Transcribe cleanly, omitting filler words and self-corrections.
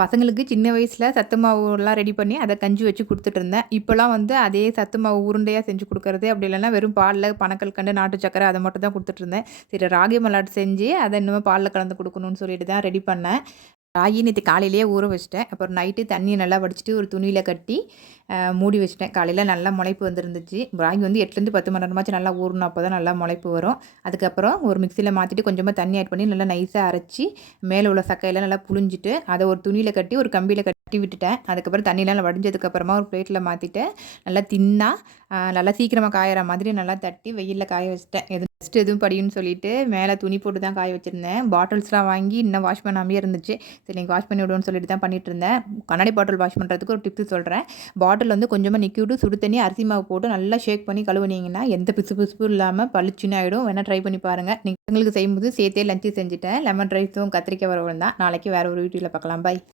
பசங்களுக்கு சின்ன வயசுல சத்து மாவுலாம் ரெடி பண்ணி அத கஞ்சி வச்சு குடுத்துட்டுருந்தேன். இப்பலாம் வந்து அதே சத்து மாவு உருண்டையா செஞ்சு குடுக்குறது, அப்படி இல்லன்னா வெறும் பால்ல பனக்கல்கண்டு, நாட்டு சர்க்கரை அத மட்டும் தான் குடுத்துட்டுருந்தேன். சரி ராகி மலாட் செஞ்சு அத இன்னுமே பால்ல கலந்து குடுக்கணும்னு சொல்லிட்டு தான் ரெடி பண்ணேன். ராகி நேத்து காலையிலேயே ஊற வச்சுட்டேன். அப்புறம் நைட்டு தண்ணிய நல்லா வடிச்சுட்டு ஒரு துணியில கட்டி மூடி வச்சுட்டேன். காலையில நல்லா முளைப்பு வந்துருந்துச்சு. ராகி வந்து 8லேருந்து 10 மணி நேரமாச்சும் நல்லா ஊறணும். அப்பதான் நல்லா முளைப்பு வரும். அதுக்கப்புறம் ஒரு மிக்ஸியில மாத்திட்டு கொஞ்சமா தண்ணி ஆட் பண்ணி நல்லா நைஸா அரைச்சு, மேல உள்ள சக்கையெல்லாம் நல்லா புழிஞ்சிட்டு, அத ஒரு துணியில கட்டி ஒரு கம்பியில கட்டி விட்டுட்டேன். அதுக்கப்புறம் தண்ணிலாம் வடிஞ்சதுக்கப்புறமா ஒரு பிளேட்ல மாத்திட்டு, நல்லா தின்னா நல்லா சீக்கிரமா காயற மாதிரி நல்லா தட்டி வெயில்ல காய வச்சுட்டேன். டஸ்ட் எதுவும் படியும்னு சொல்லிட்டு மேல துணி போட்டு தான் காய வச்சிருந்தேன். பாட்டில்ஸ்லாம் வாங்கி இன்னும் வாஷ் பண்ணாமயே இருந்துச்சு. சரி இன்னைக்கு வாஷ் பண்ணி விடுவோம்னு சொல்லிட்டு தான் பண்ணிட்டு இருந்தேன். கண்ணாடி பாட்டில் வாஷ் பண்ணுறதுக்கு ஒரு டிப்ஸ் சொல்றேன். பாட்டில் வந்து கொஞ்சமா நிக்கிவிட்டு சுடு தண்ணி, அரிசி மாவு போட்டு நல்லா ஷேக் பண்ணி கழுவுனீங்கன்னா, எந்த பிசுபிசுப்பும் இல்லாம பளிச்சுன்னு ஆயிடும். வேணா ட்ரை பண்ணி பாருங்க. நீங்க பசங்களுக்கு செய்யும்போது சேர்த்தே லஞ்ச் செஞ்சுட்டேன். லெமன் ரைஸும் கத்திரிக்காய் வறுவலும் தான். நாளைக்கு வேற ஒரு வீடியோல பார்க்கலாம். பாய்.